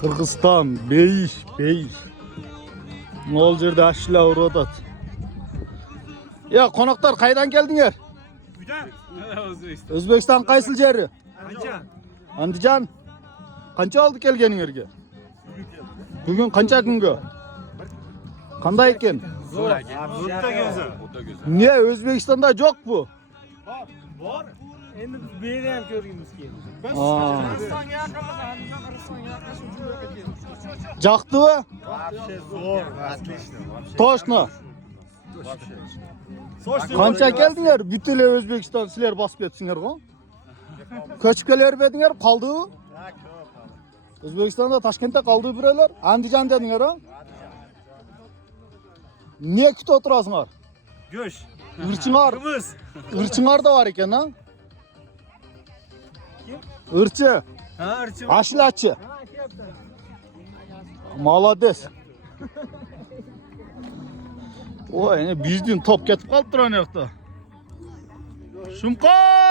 Kırgızistan, Beyiş. Mol жерде ашла urib atadi. Ya konaklar qaydan keldinglar? O'zbekiston qaysi jeri? Andijon. Qancha oldi kelganingizga? Bugun qancha kunga? Qanday ekan? Zo'r aka. Niye O'zbekistonda yo'q bu? Bor. Endi biz bu yerda ham ko'rgimiz keldi. Qirg'izistonga yaqinmiz, Andijon Qirg'izistonga yaqin shu joyga keldik. Yoqdimi? Вообще zo'r, отлично. Toshni. Qancha keldinglar? Bütün O'zbekiston sizlar bosib ketsinglar-ku. Ko'chib kelavermadinglar, qoldi. O'zbekistonda Toshkentda qoldi birolar. Andijon dedinglar-ku. Niye kutib o'tirasizlar? Go'sht. Irchinglar. Irchinglar da var ekan, ha? Irchi. Ha, irchi. Ashlachi. Молодец. Oy, bizdin top ketib qolibdi ana yoqda. Shumqon!